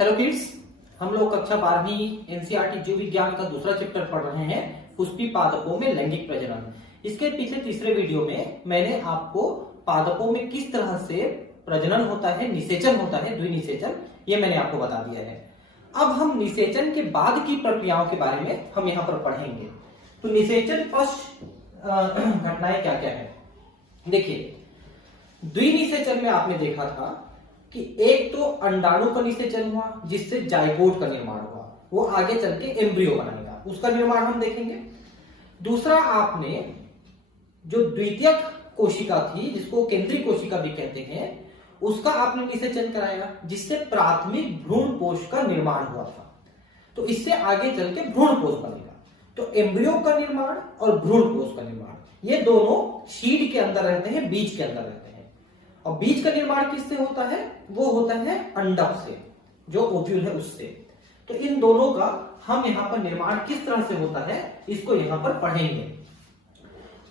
Hello kids, हम लोग कक्षा 12वीं एनसीईआरटी जीव विज्ञान का दूसरा चैप्टर पढ़ रहे हैं, पुष्पी पादपों में लैंगिक प्रजनन। इसके पिछले तीसरे वीडियो में मैंने आपको पादपों में किस तरह से प्रजनन होता है, निषेचन होता है, द्विनिषेचन, ये मैंने आपको बता दिया है। अब हम निषेचन के बाद की प्रक्रियाओं के बारे में हम यहाँ पर पढ़ेंगे। तो निषेचन पश्च घटनाएं क्या क्या है, देखिए। द्विनिषेचन में आपने देखा था कि एक तो अंडाणु का निषेचन हुआ जिससे जाइगोट का निर्माण हुआ, वो आगे चल के एम्ब्रियो बनाएगा, उसका निर्माण हम देखेंगे। दूसरा, आपने जो द्वितीयक कोशिका थी जिसको केंद्रीय कोशिका भी कहते हैं, उसका आपने निषेचन कराया जिससे प्राथमिक भ्रूण कोश का निर्माण हुआ था। तो इससे आगे चल के भ्रूण कोश बनेगा। तो एम्ब्रियो का निर्माण और भ्रूण कोश का निर्माण, ये दोनों शीड के अंदर रहते हैं, बीज के अंदर रहते हैं। और बीज का निर्माण किससे होता है? वो होता है अंडक से, जो ओव्यूल है उससे। तो इन दोनों का हम यहाँ पर निर्माण किस तरह से होता है, इसको यहाँ पर पढ़ेंगे।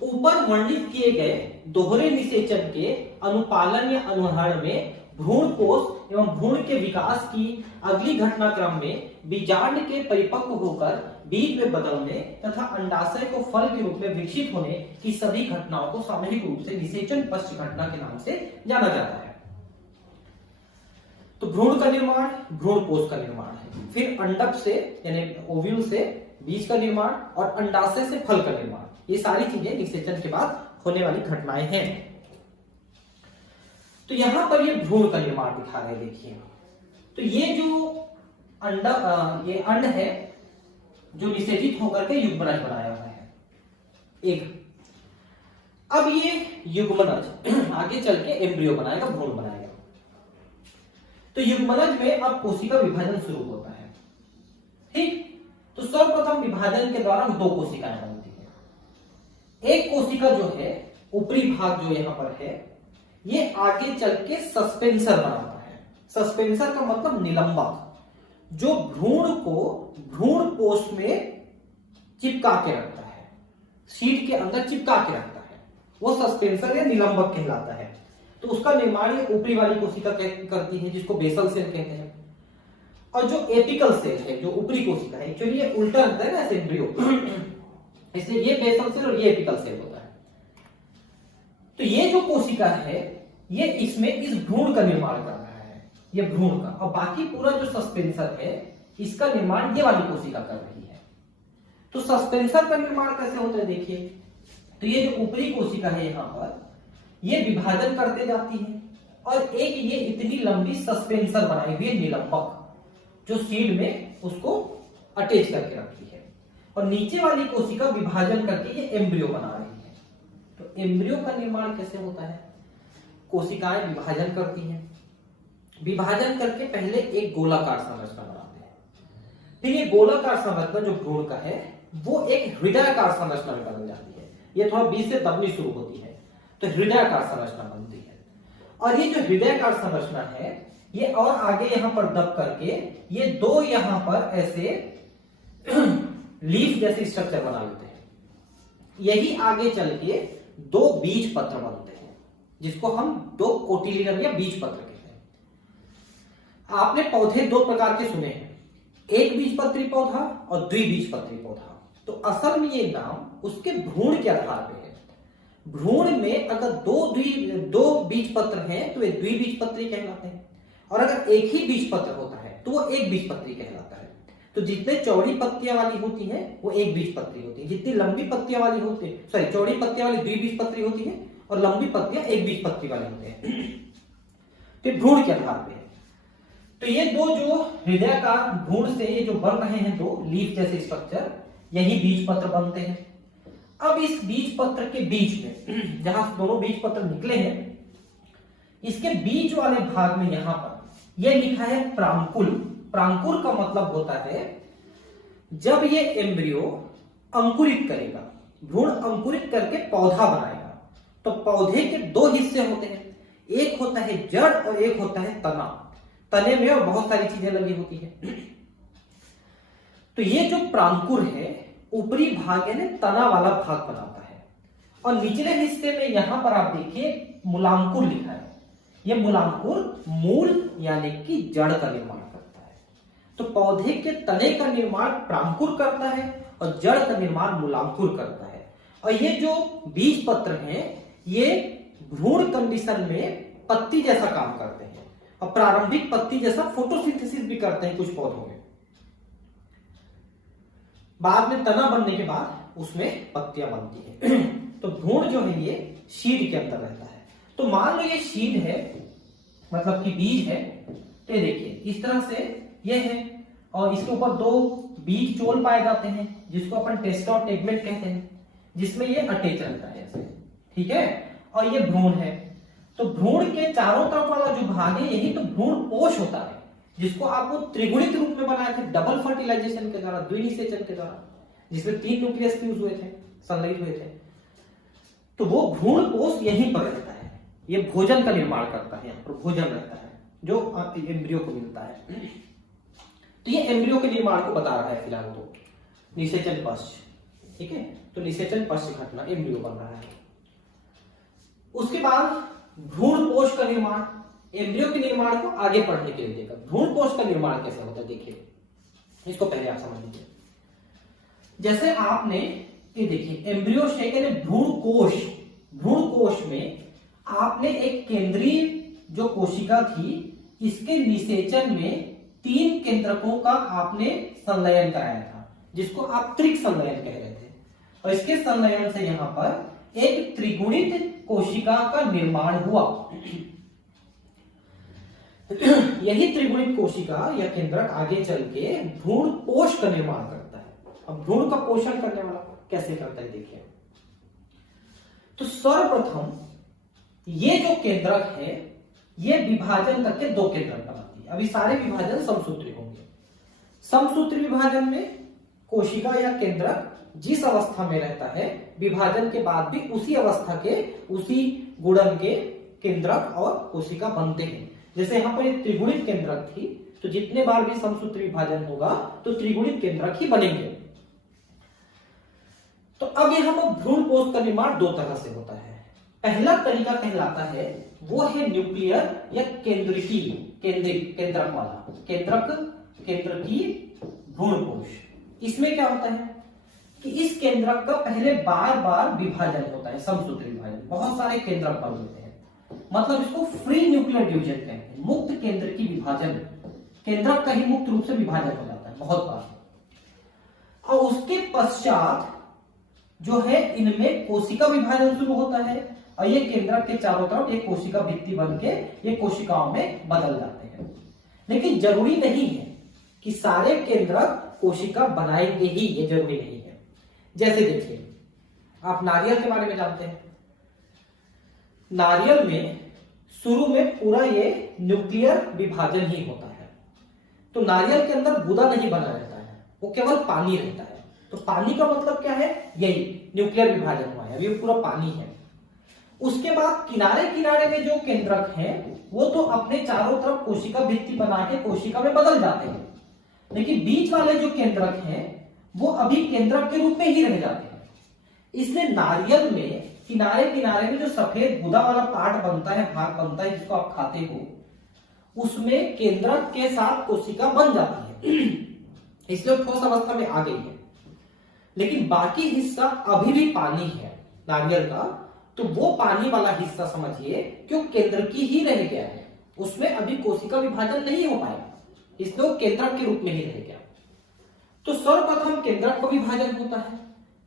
ऊपर वर्णित किए गए दोहरे निषेचन के अनुपालन या अनुहरण में भ्रूण कोश एवं भ्रूण के विकास की अगली घटनाक्रम में बीजांड के परिपक्व होकर बीज में बदलने तथा अंडाशय को फल के रूप में विकसित होने की सभी घटनाओं को सामूहिक रूप से निषेचन पश्च घटना के नाम से जाना जाता है। तो भ्रूण का निर्माण, भ्रूण कोश का निर्माण है, फिर अंडक से यानी ओव्यूल से बीज का निर्माण और अंडाशय से फल का निर्माण, ये सारी चीजें निषेचन के बाद होने वाली घटनाएं हैं। तो यहां पर ये भ्रूण का निर्माण दिखा रहे हैं, देखिए। तो ये जो ये अंड है जो निषेचित होकर के युग्मनज बनाया हुआ है एक। अब ये युग्मनज आगे चल के एम्ब्रियो बनाएगा, भ्रूण बनाएगा। तो युग्मनज में अब कोशिका विभाजन शुरू होता है, ठीक। तो सर्वप्रथम विभाजन के दौरान दो कोशिकाएं बनती है। एक कोशिका जो है ऊपरी भाग जो यहां पर है, ये आगे चल के सस्पेंसर बनाता है। सस्पेंसर का मतलब निलंबक, जो भ्रूण को भ्रूण कोश में चिपका के रखता है, शीट के अंदर चिपका के रखता है, वो सस्पेंसर या निलंबक कहलाता है। तो उसका निर्माण ये ऊपरी वाली कोशिका करती है जिसको बेसल सेल कहते हैं। और जो एपिकल सेल है, जो ऊपरी कोशिका है, एक्चुअली ये उल्टा रहता है ना एम्ब्रियो, इसलिए ये बेसल सेल और ये एपिकल सेल होता है। तो ये जो कोशिका है ये इसमें इस भ्रूण का निर्माण कर रहा है, ये भ्रूण का, और बाकी पूरा जो सस्पेंसर है इसका निर्माण ये वाली कोशिका कर रही है। तो सस्पेंसर का निर्माण कैसे होता है, देखिए। तो ये जो ऊपरी कोशिका है यहां पर, ये विभाजन करते जाती है और एक ये इतनी लंबी सस्पेंसर बनाई हुई है निलंबक, जो सीड में उसको अटैच करके रखती है। और नीचे वाली कोशिका विभाजन करके ये एम्ब्रियो बना रही है। तो एम्ब्रियो का निर्माण कैसे होता है? कोशिकाएं विभाजन करती हैं, विभाजन करके पहले एक गोलाकार संरचना बनाते हैं, फिर ये गोलाकार संरचना जो भ्रूण का है वो एक हृदयाकार संरचना में बदल जाती है। ये थोड़ा बीच से दबनी शुरू होती है तो हृदयाकार संरचना बनती है। और ये जो हृदयाकार संरचना है ये और आगे यहां पर दब करके ये दो यहां पर ऐसे लीफ जैसे स्ट्रक्चर बना लेते हैं। यही आगे चल के दो बीज पत्र बनते हैं जिसको हम दो कोटिलिडन या बीज पत्र कहते हैं। आपने पौधे दो प्रकार के सुने हैं, एक बीजपत्री पौधा और द्विबीजपत्री पौधा। तो असल में ये नाम उसके भ्रूण के आधार पे है। भ्रूण में अगर दो बीज पत्र हैं तो वे द्विबीजपत्री कहलाते हैं, और अगर एक ही बीज पत्र होता है तो वो एक बीजपत्री कहलाता है। तो जितने चौड़ी पत्तियां वाली होती हैं वो एक बीजपत्री होती है, जितनी लंबी पत्तियां वाली होती है, चौड़ी पत्तियां वाली द्विबीजपत्री होती है और लंबी पत्तियां एक बीजपत्री वाली होते हैं। तो भ्रूण के आधार पे है। तो ये दो जो हृदयाकार भ्रूण से ये जो बन रहे हैं दो लीफ जैसे स्ट्रक्चर, यही बीज पत्र बनते हैं। अब इस बीज पत्र के बीच में जहां दोनों बीज पत्र निकले हैं, इसके बीच वाले भाग में यहां पर यह लिखा है प्रांकुल। प्रांकुर का मतलब होता है जब ये एम्ब्रियो अंकुरित करेगा, भ्रूण अंकुरित करके पौधा बनाएगा, तो पौधे के दो हिस्से होते हैं, एक होता है जड़ और एक होता है तना। तने में और बहुत सारी चीजें लगी होती है। तो ये जो प्रांकुर है ऊपरी भाग है ना, तना वाला भाग बनाता है, और निचले हिस्से में यहां पर आप देखिए मूलांकुर लिखा है। यह मूलांकुर मूल यानी कि जड़ का निर्माण करता है। तो पौधे के तने का निर्माण प्रांकुर करता है और जड़ का निर्माण मूलांकुर करता है। और ये जो बीज पत्र हैं ये भ्रूण कंडीशन में पत्ती जैसा काम करते हैं और प्रारंभिक पत्ती जैसा फोटोसिंथेसिस भी करते हैं कुछ पौधों में। बाद में तना बनने के बाद उसमें पत्तियां बनती है। तो भ्रूण जो है ये शीड के अंदर रहता है। तो मान लो ये शीड है, मतलब कि बीज है, तो ये देखिए इस तरह से ये है और इसके ऊपर दो बीज चोल पाए जाते हैं जिसको अपन टेस्टा और टेगमेंट कहते हैं, जिसमें ये अटैच रहता है ऐसे, ठीक है। और ये भ्रूण है। तो भ्रूण के चारों तरफ वाला जो भाग है यही तो भ्रूण कोश होता है, जिसको आपको त्रिगुणित रूप में बनाए थे डबल फर्टिलाइजेशन के द्वारा, द्विनिषेचन के द्वारा, जिसमें 3 न्यूक्लियस फ्यूज हुए थे, संलयित हुए थे। तो वो भ्रूण कोश यहीं पर रहता है। ये भोजन का निर्माण करता है, यहाँ पर भोजन रहता है जो एम्ब्रियो को मिलता है। तो ये एम्ब्रियो के निर्माण को बता रहा है फिलहाल तो, निषेचन पश्च, ठीक है। तो निषेचन पश्च घटना एम्ब्रियो बन रहा है। उसके बाद भ्रूण कोश का निर्माण, एम्ब्रियो के निर्माण को आगे पढ़ने के लिए देगा। भ्रूण कोश का निर्माण कैसे होता है देखिए, इसको पहले आप समझ लीजिए। जैसे आपने ये देखिए एम्ब्रियो शेल यानी भ्रूण कोश में आपने एक केंद्रीय जो कोशिका थी इसके निषेचन में 3 केंद्रकों का आपने संलयन कराया था, जिसको आप त्रिक संलयन कह रहे थे। और इसके संलयन से यहां पर एक त्रिगुणित कोशिका का निर्माण हुआ। यही त्रिगुणित कोशिका या केंद्रक आगे चल के भ्रूण कोश का निर्माण करता है। अब भ्रूण का पोषण करने वाला कैसे करता है देखिए। तो सर्वप्रथम ये जो केंद्रक है ये विभाजन करके 2 केंद्रक बनाती है। अभी सारे विभाजन समसूत्री होंगे। समसूत्री विभाजन में कोशिका या केंद्रक जिस अवस्था में रहता है विभाजन के बाद भी उसी अवस्था के उसी गुणन के केंद्रक और कोशिका बनते हैं। जैसे यहां पर एक त्रिगुणित केंद्रक थी तो जितने बार भी समसूत्री विभाजन होगा तो त्रिगुणित केंद्रक ही बनेंगे। तो अब यहां पर भ्रूण कोश का निर्माण 2 तरह से होता है। पहला तरीका कहलाता है वो है न्यूक्लियर या केंद्रकीय, केंद्रक वाला केंद्रकीय भ्रूण कोश। इसमें क्या होता है कि इस केंद्रक का पहले बार बार विभाजन होता है, समसूत्री विभाजन, बहुत सारे केंद्रक बन होते हैं, मतलब इसको फ्री न्यूक्लियर डिवीजन कहते हैं, मुक्त केंद्र की विभाजन। केंद्रक का ही मुक्त रूप से विभाजन हो जाता है बहुत बार। और उसके पश्चात जो है इनमें कोशिका विभाजन शुरू होता है और ये केंद्रक के चारों तरफ एक कोशिका भित्ति बन के ये कोशिकाओं में बदल जाते हैं। लेकिन जरूरी नहीं है कि सारे केंद्रक कोशिका बनाएंगे ही, ये जरूरी नहीं है। जैसे देखिए आप नारियल के बारे में जानते हैं। नारियल में शुरू में पूरा ये न्यूक्लियर विभाजन ही होता है। तो नारियल के अंदर गुदा नहीं बना रहता है, वो केवल पानी रहता है। तो पानी का मतलब क्या है, यही न्यूक्लियर विभाजन हुआ है, अभी पूरा पानी है। उसके बाद किनारे किनारे में जो केंद्रक हैं वो तो अपने चारों तरफ कोशिका भित्ति बना के कोशिका में बदल जाते हैं, लेकिन बीच वाले जो केंद्रक हैं वो अभी केंद्रक के रूप में ही रह जाते हैं। इसलिए नारियल में किनारे किनारे में जो सफेद गुदा वाला पार्ट बनता है, भाग बनता है जिसको आप खाते हो, उसमें केंद्रक के साथ कोशिका बन जाती है, इसलिए ठोस अवस्था में आ गई है। लेकिन बाकी हिस्सा अभी भी पानी है नारियल का, तो वो पानी वाला हिस्सा समझिए क्यों केंद्र की ही रह गया है, उसमें अभी कोशिका विभाजन नहीं हो पाया, इसलिए वो केंद्रक के रूप में ही रह गया। तो सर्वप्रथम केंद्रक का विभाजन होता है,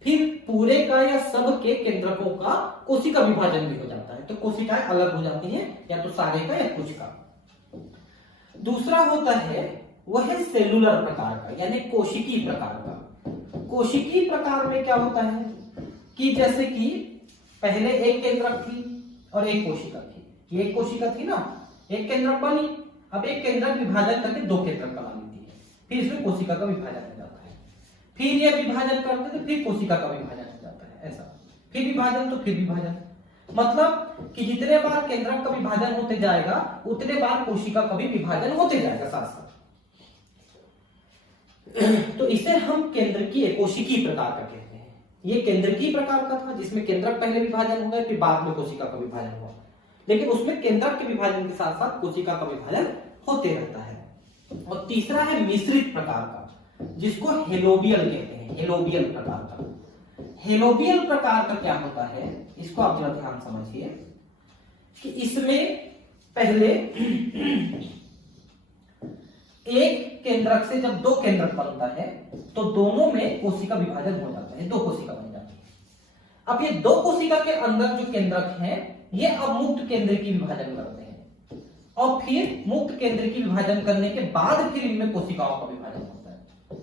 फिर पूरे का या सब के केंद्रकों का कोशिका विभाजन भी हो जाता है, तो कोशिकाएं अलग हो जाती हैं, या तो सारे का या कुछ का। दूसरा होता है वह है सेलुलर प्रकार का, यानी कोशिकीय प्रकार का। कोशिकीय प्रकार में क्या होता है कि जैसे कि पहले एक केंद्रक थी और एक कोशिका थी, ये एक कोशिका थी ना, एक केंद्रक बनी, अब एक केंद्रक विभाजन करके 2 केंद्रक बना लेती है, फिर इसमें कोशिका का विभाजन हो जाता है, फिर ये विभाजन करते तो फिर कोशिका का विभाजन हो जाता है, ऐसा फिर विभाजन तो फिर विभाजन। मतलब कि जितने बार केंद्रक का विभाजन होते जाएगा उतने बार कोशिका का भी विभाजन होते जाएगा साथ साथ। तो इसे हम केंद्रकीय कोशिकीय प्रकार का कहते हैं। ये केंद्रकीय प्रकार का था जिसमें केंद्रक पहले विभाजन हो गया फिर बाद में कोशिका का विभाजन हुआ, लेकिन उसमें केंद्रक के विभाजन के साथ साथ कोशिका का विभाजन होते रहता है। और तीसरा है मिश्रित प्रकार का, जिसको हेलोबियल कहते हैं, हेलोबियल प्रकार का। हेलोबियल प्रकार का क्या होता है, इसको आप जरा ध्यान समझिए कि इसमें पहले एक केंद्रक से जब दो केंद्रक बनता है तो दोनों में कोशिका विभाजन हो जाता है, दो कोशिका बन जाती है। अब ये दो कोशिका के अंदर जो केंद्रक हैं ये अब मुक्त केंद्र की विभाजन करते हैं और फिर मुक्त केंद्र की विभाजन करने के बाद फिर इनमें कोशिकाओं का विभाजन होता है।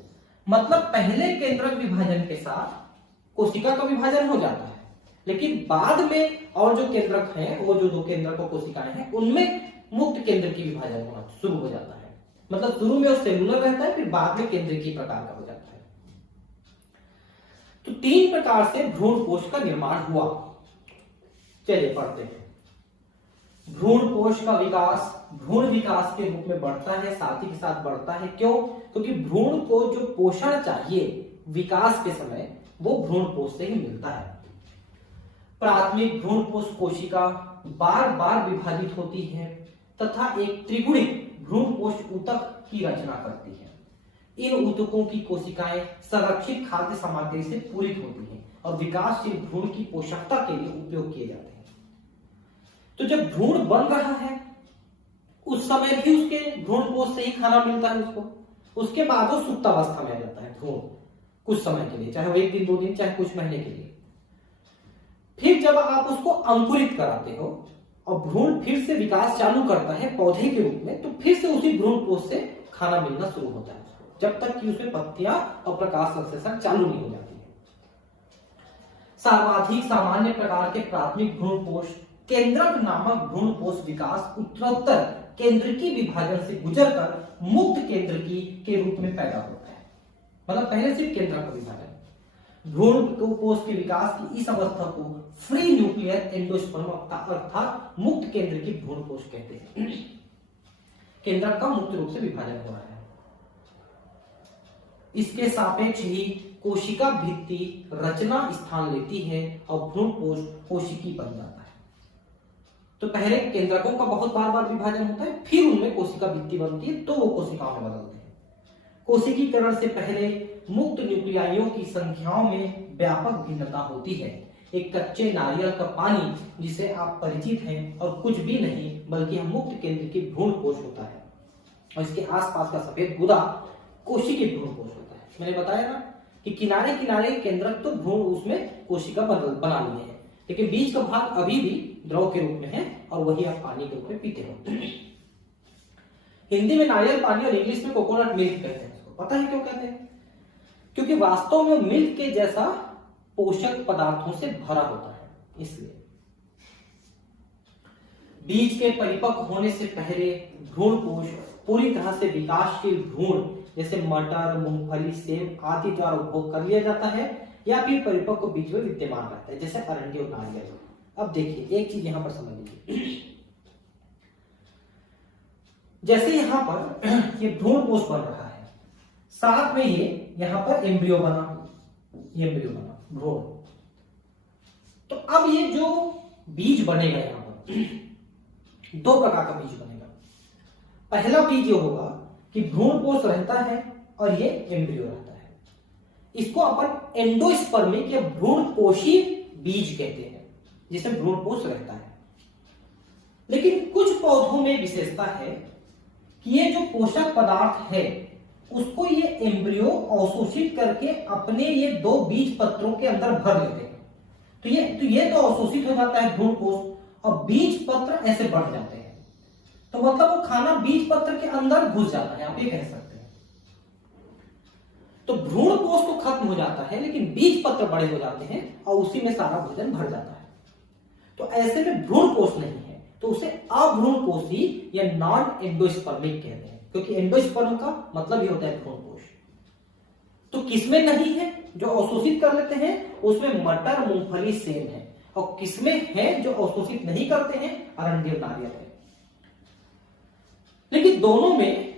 मतलब पहले केंद्रक विभाजन के साथ कोशिका का विभाजन हो जाता है, लेकिन बाद में और जो केंद्रक हैं, वो जो दो केंद्रक और कोशिकाएं हैं, उनमें मुक्त केंद्र की विभाजन होना शुरू हो जाता है। मतलब शुरू में वो सेलुलर रहता है, फिर बाद में केंद्रीय प्रकार का हो जाता है। तो तीन प्रकार से भ्रूण कोश का निर्माण हुआ। चलिए पढ़ते हैं। भ्रूण कोश का विकास भ्रूण विकास के रूप में बढ़ता है, साथ ही के साथ बढ़ता है। क्यों? क्योंकि भ्रूण को जो पोषण चाहिए विकास के समय वो भ्रूण कोश से ही मिलता है। प्राथमिक भ्रूण कोश कोशिका बार बार विभाजित होती है तथा एक त्रिगुणित भ्रूण कोश ऊतक की रचना करती है। इन ऊतकों की कोशिकाएं संरक्षित खाद्य सामग्री से पूरित होती हैं और विकासशील भ्रूण की पोषकता के लिए उपयोग किए जाते हैं। तो जब भ्रूण बन रहा है उस समय भी उसके भ्रूण कोश से ही खाना मिलता है उसको। उसके बाद वो सुप्तावस्था में आ जाता है भ्रूण कुछ समय के लिए, चाहे वो 1 दिन 2 दिन चाहे कुछ महीने के लिए। फिर जब आप उसको अंकुरित कराते हो और भ्रूण फिर से विकास चालू करता है पौधे के रूप में, तो फिर से उसी भ्रूण कोश से खाना मिलना शुरू होता है जब तक कि उसमें पत्तियां और प्रकाश संश्लेषण चालू नहीं हो जाती है। सर्वाधिक सामान्य प्रकार के प्राथमिक भ्रूण कोश केंद्रक नामक भ्रूण कोश विकास उत्तरोत्तर केंद्रकी विभाजन से गुजरकर मुक्त केंद्रकी के रूप में पैदा होता है। मतलब पहले सिर्फ केंद्रक का विभाजन। भ्रूण कोश के विकास की इस अवस्था को फ्री न्यूक्लियर एंडोस्पर्म अर्थात मुक्त केंद्र की भ्रूण कोश कहते हैं। केंद्रक का मुक्त रूप से विभाजन हो रहा है। इसके सापेक्ष ही कोशिका भित्ति रचना स्थान लेती है और भ्रूण कोश कोशिकी बन जाता है। तो पहले केंद्रकों का बहुत बार बार विभाजन होता है, फिर उनमें कोशिका भित्ति बनती है, तो वो कोशिकाओं में बदलते हैं। कोशिकीकरण से पहले मुक्त न्यूक्लियाइयों की संख्याओं में व्यापक भिन्नता होती है। एक कच्चे नारियल का पानी जिसे आप परिचित हैं और कुछ भी नहीं बल्कि मुक्त केंद्र की भ्रूण कोश होता है और इसके आसपास का सफेद गुदा कोशिकीय भ्रूण कोश होता है। मैंने बताया ना कि किनारे किनारे केंद्रक तो भ्रूण उसमें कोशिका बना लिए हैं, लेकिन बीच का भाग अभी भी द्रव के रूप में है और वही आप पानी के रूप में पीते हो। हिंदी में नारियल पानी और इंग्लिश में कोकोनट मिल्क कहते हैं। इसको पता है क्यों कहते हैं? क्योंकि वास्तव में मिल्क के जैसा पोषक पदार्थों से भरा होता है, इसलिए। बीज के परिपक्व होने से पहले भ्रूण कोश पूरी तरह से विकासशील भ्रूण जैसे मटर, मूंगफली, सेब आदि द्वारा उपभोग कर लिया जाता है या फिर परिपक्व बीज में विद्यमान रहता है, जैसे अरंडी और नारियल। अब देखिए एक चीज यहां पर समझ लीजिए, जैसे यहां पर ये भ्रूण कोश बन रहा है, साथ में ये यहां पर एम्ब्रियो बना, ये एम्ब्रियो बना भ्रूण। तो अब ये जो बीज बनेगा यहां पर दो प्रकार का बीज बनेगा। पहला बीज ये होगा कि भ्रूण कोश रहता है और ये एम्ब्रियो रहता है। इसको अपन एंडोस्पर्मिक या भ्रूण कोशी बीज कहते हैं, जिसमें भ्रूण कोश रहता है। लेकिन कुछ पौधों में विशेषता है कि ये जो पोषक पदार्थ है उसको ये एम्ब्रियो अवशोषित करके अपने ये दो बीज पत्रों के अंदर भर लेते हैं। तो ये तो अवशोषित हो जाता है भ्रूण कोश और बीज पत्र ऐसे बढ़ जाते हैं। तो मतलब वो खाना बीज पत्र के अंदर घुस जाता है, आप ये कह सकते हैं। तो भ्रूण कोश तो खत्म हो जाता है लेकिन बीज पत्र बड़े हो जाते हैं और उसी में सारा भोजन भर जाता है। तो ऐसे में भ्रूण कोश नहीं है, तो उसे अभ्रूण कोशी या नॉन एंडोस्पर्मिक कहते हैं, क्योंकि एंडोस्पर्म का मतलब ही होता है भ्रूण कोश। तो किसमें नहीं है जो अवशोषित कर लेते हैं? उसमें मटर, मूंगफली, सेब है। और किसमें है जो अवशोषित नहीं करते हैं? अरंडी और नारियल है। लेकिन दोनों में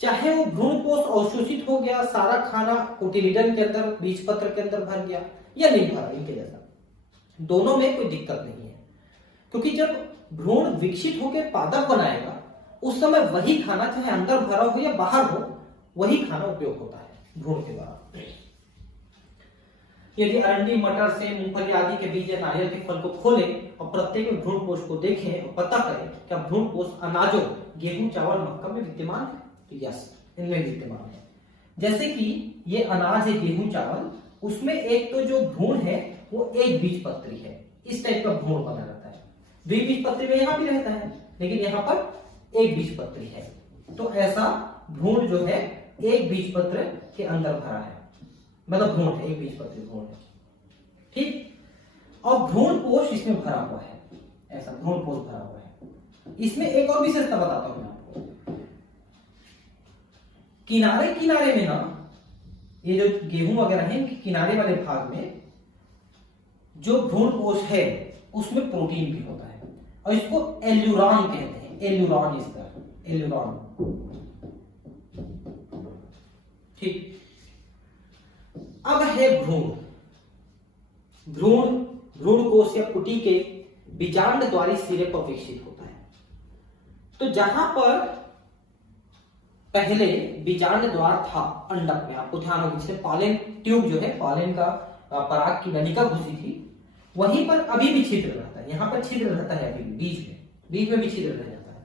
चाहे वो भ्रूण कोश अवशोषित हो गया, सारा खाना कोटिलिडन के अंदर बीज पत्र के अंदर भर गया या नहीं भरा, इनके जैसा दोनों में कोई दिक्कत नहीं है। क्योंकि जब भ्रूण विकसित होकर पादप बनाएगा उस समय वही खाना चाहे अंदर भरा हो या बाहर हो, वही खाना उपयोग होता है भ्रूण के द्वारा। यदि अरंडी, मटर से मूंगफली आदि के बीज या नारियल के फल को खोलें और प्रत्येक में भ्रूण कोष को देखें और पता करें क्या भ्रूण कोष अनाजों गेहूं, चावल, मक्का में विद्यमान है, तो यस, इनमें विद्यमान है। जैसे कि ये अनाज है गेहूं, चावल, उसमें एक तो जो भ्रूण है वो एक बीजपत्री है, इस टाइप का भ्रूण बना रहता है। द्विबीजपत्री में यहाँ भी रहता है, लेकिन यहाँ पर एक बीजपत्री है। तो ऐसा भ्रूण जो है एक बीजपत्र के अंदर भरा है, मतलब भ्रूण है, एक बीजपत्री भ्रूण है, ठीक। और भ्रूण कोष इसमें भरा हुआ है, ऐसा भ्रूण कोष भरा हुआ है। इसमें एक और विशेषता बताता हूं मैं आपको, किनारे किनारे में ना, ये जो गेहूं वगैरह है, किनारे वाले भाग में जो भ्रूण कोष है उसमें प्रोटीन भी होता है और इसको एल्यूरॉन कहते हैं, एल्यूरॉन, इसका एल्यूरॉन, ठीक। अब है भ्रूण। भ्रूण कोष या कुटी के बीजांड द्वारी सिरे पर विकसित होता है। तो जहां पर पहले बीजांड द्वार था अंडक में, आपको ध्यान होगा, जिससे पॉलन ट्यूब जो है, पॉलन का पराग की नलिका घुसी थी, वहीं पर अभी भी छिद्र रहता है, यहां पर छिद्र रहता है अभी भी, बीच में भी छिद्र रह जाता है।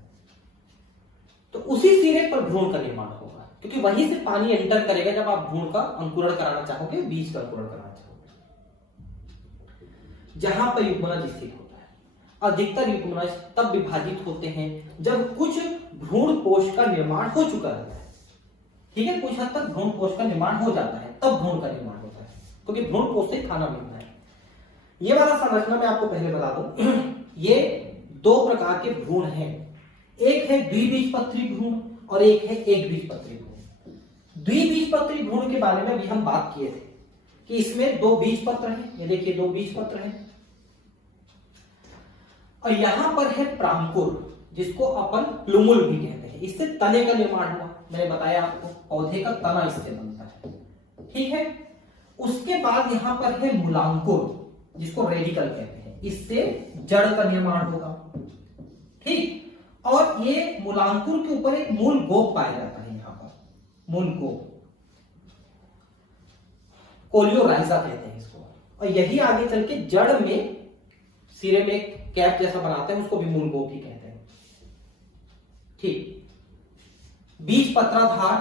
तो उसी सिरे पर भ्रूण का निर्माण होगा, क्योंकि वहीं से पानी एंटर करेगा जब आप भ्रूण का अंकुरण कराना चाहोगे, बीज का अंकुरण कराना चाहोगे। जहां पर युग्मनज स्थित होता है, अधिकतर युग्मनज तब विभाजित होते हैं जब कुछ भ्रूण कोष का निर्माण हो चुका रहता है, ठीक है, कुछ हद तक भ्रूण कोष का निर्माण हो जाता है, तब भ्रूण का निर्माण होता है, क्योंकि भ्रूण कोष से खाना मिलता है। ये वाला संरचना मैं आपको पहले बता दूं, ये दो प्रकार के भ्रूण हैं, एक है द्विबीजपत्री भ्रूण और एक है एक बीजपत्री भ्रूण। द्विबीजपत्री भ्रूण के बारे में भी हम बात किए थे कि इसमें दो बीजपत्र हैं, ये देखिए दो बीजपत्र हैं, और यहां पर है प्रांकुर, जिसको अपन प्लुमुल भी कहते हैं, इससे तने का निर्माण हुआ, मैंने बताया आपको, पौधे का तना इससे बनता है, ठीक है। उसके बाद यहां पर है मूलांकुर, जिसको रेडिकल कहते हैं, इससे जड़ का निर्माण होगा, ठीक। और ये मूलांकुर के ऊपर एक मूल गोप पाया जाता है, यहां पर मूल गोप, कोलियोराइजा कहते हैं इसको, और यही आगे चल के जड़ में सिरे में कैप जैसा बनाते हैं, उसको भी मूल गोप ही कहते हैं, ठीक। बीज पत्राधार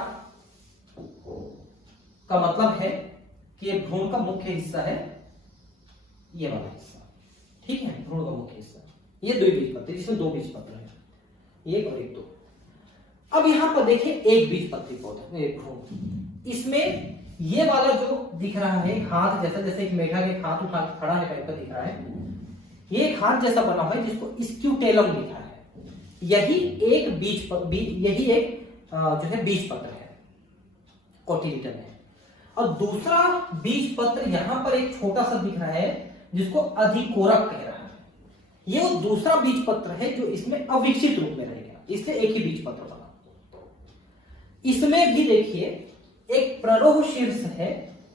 का मतलब है कि ये भ्रूण का मुख्य हिस्सा है, ये वाला हिस्सा, ठीक है, भ्रूण का मुख्य हिस्सा। ये दो बीजपत्री, जिसमें दो बीजपत्र है, एक और एक, दो। अब यहां पर देखिए एक बीजपत्री पौधा, एक भ्रूण, इसमें ये वाला जो दिख रहा है हाथ जैसा, जैसे एक मेढक एक हाथ उठा के खड़ा है टाइप का दिख रहा है, ये एक हाथ जैसा बना हुआ है जिसको स्क्यूटेलम लिखा है, यही एक यही एक जो है बीजपत्र है, कोटिलिडन है। और दूसरा बीजपत्र यहां पर एक छोटा सा दिख रहा है जिसको अधिकोरक कह रहा है, ये वो दूसरा बीजपत्र है जो इसमें अविकसित रूप में रहेगा, इससे एक ही बीजपत्र बना। इसमें भी देखिए एक प्ररोह शीर्ष है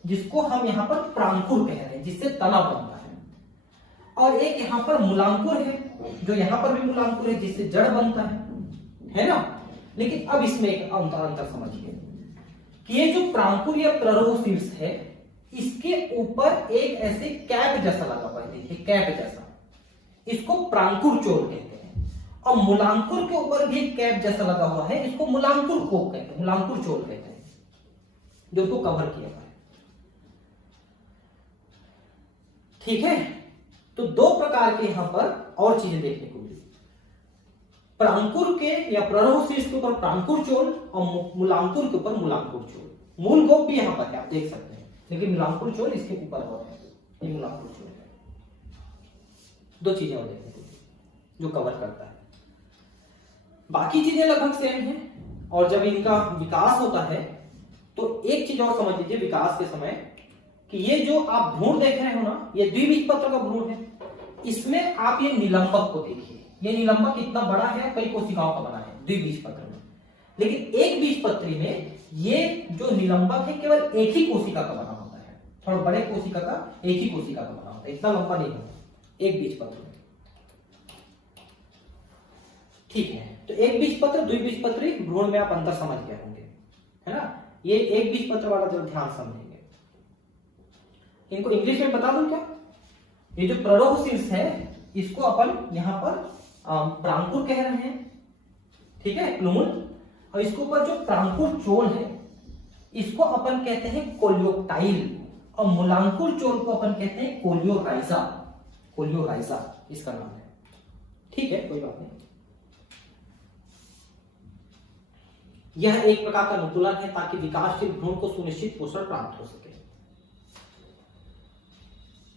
जिसको हम यहां पर प्रांकुर कह रहे हैं, जिससे तना बनता है, और एक यहां पर मूलांकुर है, जो यहां पर भी मूलांकुर है, जिससे जड़ बनता है ना। लेकिन अब इसमें एक अंतर समझिए कि ये जो प्रांकुर या प्ररोह शीर्ष है, इसके ऊपर एक ऐसे कैप जैसा लगा हुआ है, देखिए कैप जैसा, इसको प्रांकुर चोल कहते हैं, और मूलांकुर के ऊपर भी एक कैप जैसा लगा हुआ है, इसको मूलांकुर कोप कहते हैं, मूलांकुर चोल कहते हैं, जो उसको कवर किया हुआ है, ठीक है। तो दो प्रकार के यहां पर और चीजें देखने को मिली, प्रांकुर के या प्ररोह शीर्ष के ऊपर प्रांकुर चोल और मूलांकुर के ऊपर मूलांकुर चोल। मूल गोप भी यहां पर है, आप देख सकते हैं, लेकिन मूलांकुर चोल इसके ऊपर और है, ये मूलांकुर चोल है। दो चीजें और देखने को जो कवर करता है, बाकी चीजें लगभग सेम है। और जब इनका विकास होता है तो एक चीज और समझ लीजिए विकास के समय, कि ये जो आप भ्रूण देख रहे हो ना, ये द्विबीजपत्र का भ्रूण है, इसमें आप ये निलंबक को देखिए, ये निलंबक कितना बड़ा है, कई कोशिकाओं का बना है द्विबीजपत्र में, लेकिन एक बीजपत्री में ये जो निलंबक है केवल एक ही कोशिका का बना होता है, थोड़ा बड़े कोशिका का, एक ही कोशिका का बना होता है, इतना लंबा नहीं होता एक बीजपत्र में, ठीक है, तो एक बीजपत्र द्विबीजपत्री भ्रूण में आप अंतर समझ गए होंगे, है ना। ये एक बीजपत्र वाला जो ध्यान समझेंगे, इनको इंग्लिश में बता दूं क्या? ये जो प्ररोहशीर्ष है इसको अपन यहां पर प्रांकुर कह रहे हैं, ठीक है, प्लूमन। और इसके ऊपर जो प्रांकुर चोल है इसको अपन कहते हैं कोलियोक्टाइल, और मूलांकुर चोल को अपन कहते हैं कोलियोराइजा। कोलियोराइजा इसका नाम है, ठीक है, कोई बात नहीं। यह एक प्रकार का अनुकूलन है ताकि विकासशील भ्रूण को सुनिश्चित पोषण प्राप्त हो सके।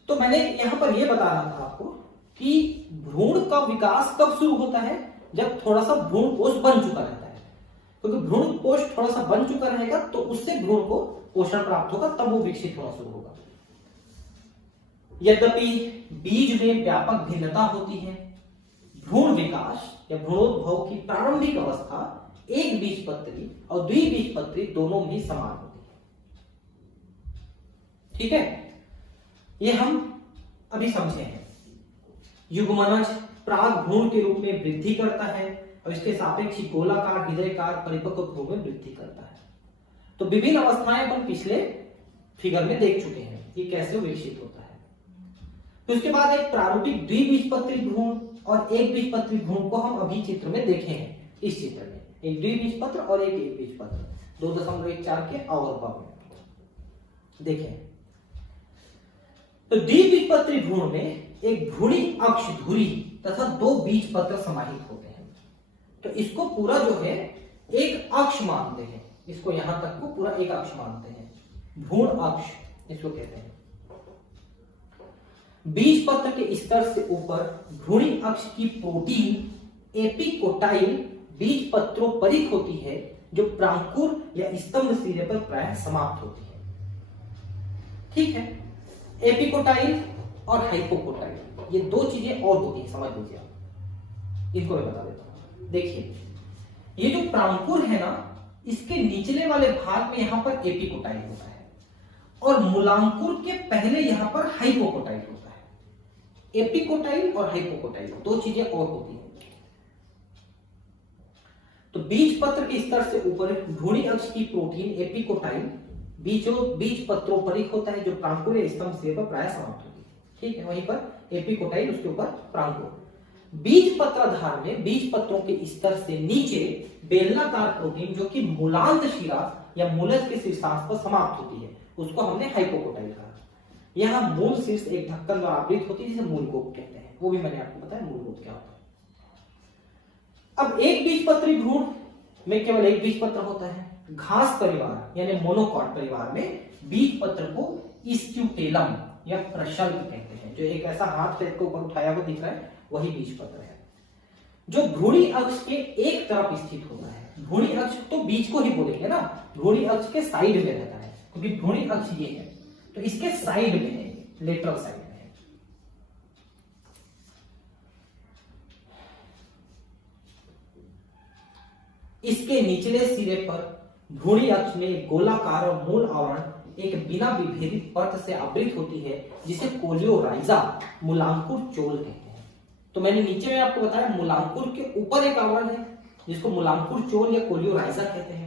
तो मैंने यहां पर यह बता रहा था आपको कि भ्रूण का विकास कब शुरू होता है, जब थोड़ा सा भ्रूण कोष बन चुका रहता है। क्योंकि भ्रूण कोष थोड़ा सा बन चुका रहेगा तो उससे भ्रूण को पोषण प्राप्त होगा, तब वो विकसित होना शुरू होगा। यद्यपि बीज में व्यापक भिन्नता होती है, भ्रूण विकास या भ्रूणोद्भव की प्रारंभिक अवस्था एक बीजपत्री और द्विबीजपत्री दोनों में समान होती है, ठीक है। ये हम अभी समझे हैं। युग्मनज प्राग भ्रूण के रूप में वृद्धि करता है और इसके सापेक्ष ही गोलाकार हृदयकार परिपक्व भ्रूण में वृद्धि करता है। तो विभिन्न अवस्थाएं अपन पिछले फिगर में देख चुके हैं कि कैसे विकसित होता है। तो उसके बाद एक प्रारूपिक द्विबीजपत्री भ्रूण और एक बीजपत्री भ्रूण को हम अभी चित्र में देखे हैं। इस चित्र में एक द्विबीजपत्र और एक बीजपत्र 2.14 के अवयव में देखें। तो द्विबीजपत्री भ्रूण में एक भ्रूणी अक्ष धुरी तथा 2 बीजपत्र समाहित होते हैं। तो इसको पूरा जो है एक अक्ष मानते हैं, इसको यहां तक को पूरा एक अक्ष मानते हैं, भ्रूण अक्ष इसको कहते हैं। बीजपत्र के स्तर से ऊपर भ्रूणी अक्ष की प्रोटीन एपिकोटाइल बीजपत्रोपरिक होती है, जो प्रांकुर या स्तंभ सिरे पर प्रायः समाप्त होती है, ठीक है। एपिकोटाइल और हाइपोकोटाइल ये दो चीजें और होती है, समझ लीजिए आप, इनको मैं बता देता हूं। देखिए ये जो प्रांकुर है ना, इसके निचले वाले भाग में यहां पर एपिकोटाइल होता है और मूलांकुर के पहले यहां पर हाइपोकोटाइल होता है। एपिकोटाइल और हाइपोकोटाइल दो चीजें और होती है। तो बीजपत्र के स्तर से ऊपर भ्रूणी अक्ष की प्रोटीन एपिकोटाइल बीजपत्रोपरिक होता है, जो प्रांकुर या स्तंभ सिरे पर प्रायः समाप्त होती है, ठीक है। वहीं पर एपिकोटाइल, उसके ऊपर प्रांकुर। बीजपत्राधार में बीजपत्रों के स्तर से नीचे बेलनाकार प्रोटीन जो कि मूलांत शिरा या मूलज के शीर्षांश पर समाप्त होती है, उसको हमने हाइपोकोटाइल कहा। यहां मूल शीर्ष एक ढक्कन द्वारा आवृत होती है जिसे मूलकोप कहते हैं, वो भी मैंने आपको बताया मूलकोप क्या होता है। अब एक बीजपत्री भ्रूण में केवल एक बीजपत्र होता है। घास परिवार यानी मोनोकॉट परिवार में बीजपत्र को स्क्यूटेलम या प्रशल्क कहते हैं, जो एक ऐसा हाथ के ऊपर उठाया हुआ दिख रहा है वही बीजपत्र है, जो भ्रूणी अक्ष के एक तरफ स्थित होता है। भ्रूणी अक्ष तो बीज को ही बोलेंगे ना, भ्रूणी अक्ष के साइड में रहता है, क्योंकि भ्रूणी अक्ष ये है तो इसके साइड में है, लेटरल साइड में है। इसके निचले सिरे पर भ्रूणी अक्ष में गोलाकार और मूल आवरण एक बिना विभेदित परत से आवृत होती है, जिसे कोलियोराइजा मूलांकुर चोल कहते हैं। तो मैंने नीचे में आपको बताया मूलांकुर के ऊपर एक आवरण है जिसको मूलांकुर चोल या कोलियोराइजा कहते हैं।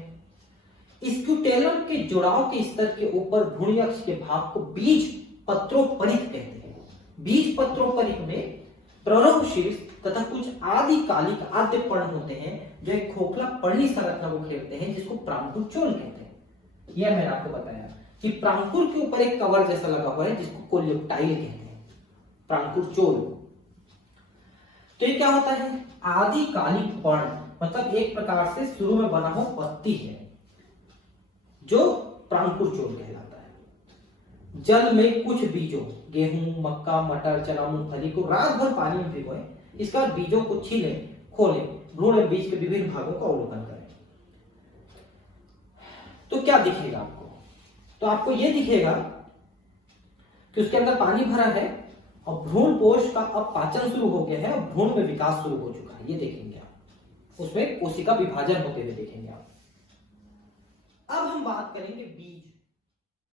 स्क्यूटेलम के जुड़ाव के स्तर के ऊपर भ्रूणी अक्ष के भाग को बीज पत्रोपरिक कहते हैं। बीज पत्रोपरिक में प्ररव शीर्ष तथा कुछ आदिकालिक आद्य पर्ण होते हैं, जो एक खोखला पर्णी संरचना को घेरते हैं, जिसको प्रांकुर चोल कहते हैं। यह मैंने आपको बताया कि प्रांकुर के ऊपर एक कवर जैसा लगा हुआ है जिसको कोलियोक्टाइल कहते हैं, प्रांकुर चोल। तो ये क्या होता है? आदिकालिक पर्ण, मतलब एक प्रकार से शुरू में बना हो पत्ती है, जो प्रांकुर चोल कहलाता है। जल में कुछ बीजों, गेहूं, मक्का, मटर, चना, मूंगफली को रात भर पानी में भिगोएं। इसके बाद बीजों को छीलें, खोलें, भ्रूण और बीज के विभिन्न भागों का अवलोकन करें। तो क्या दिखेगा आपको? तो आपको यह दिखेगा कि उसके अंदर पानी भरा है और भ्रूण पोष का अब पाचन शुरू हो गया है और भ्रूण में विकास शुरू हो चुका है। ये देखेंगे आप, उसमें कोशिका विभाजन होते हुए देखेंगे आप। अब हम बात करेंगे बीज